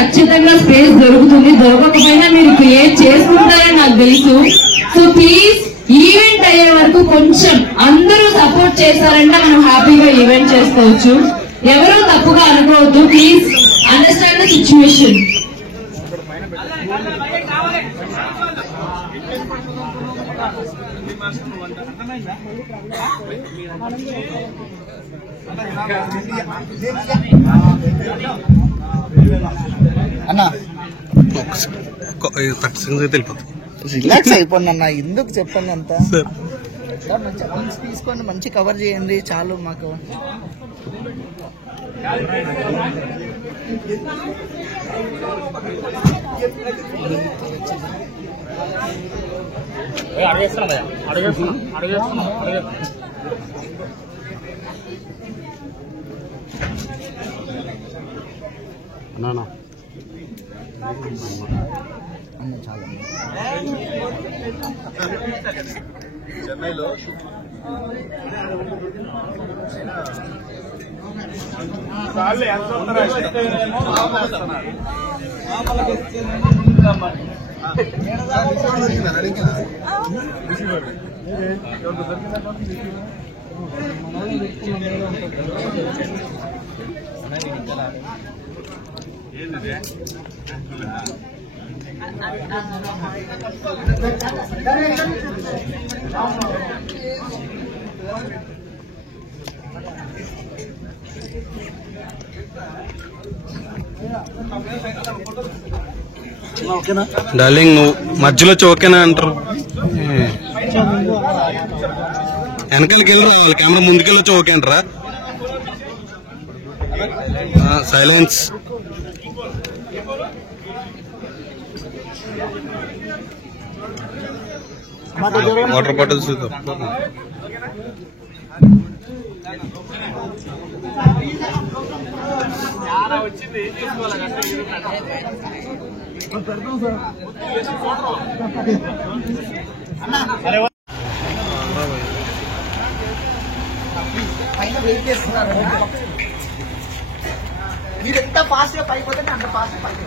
ఖచ్చితంగా స్పేస్ దొరుకుతుంది. దొరకకపోయినా మీరు క్రియేట్ చేసుకుంటారని నాకు తెలుసు. సో ప్లీజ్ ఈవెంట్ అయ్యే వరకు కొంచెం అందరూ సపోర్ట్ చేస్తారంటే మనం హ్యాపీగా ఈవెంట్ చేసుకోవచ్చు. ఎవరో తప్పుగా అనుకోవద్దు. Please understand the situation. అన్నా రిలాక్స్ అయిపోండి అన్న, ఎందుకు చెప్పండి అంత తీసుకొని మంచి కవర్ చేయండి చాలు మాకు. చాలా చెన్నైలో డార్లింగ్ నువ్వు మధ్యలో ఓకేనా అంటారు. వెనకాలకి వెళ్ళి రావాలి, కెమెరా ముందుకెళ్ళొచ్చు ఓకే అంటారా. సైలెన్స్. వాటర్ బాటిల్స్ వచ్చింది పైన వెయిట్ చేస్తున్నారు. మీరు ఎంత ఫాస్ట్ గా పైపోతే అంత ఫాస్ట్ పైకి.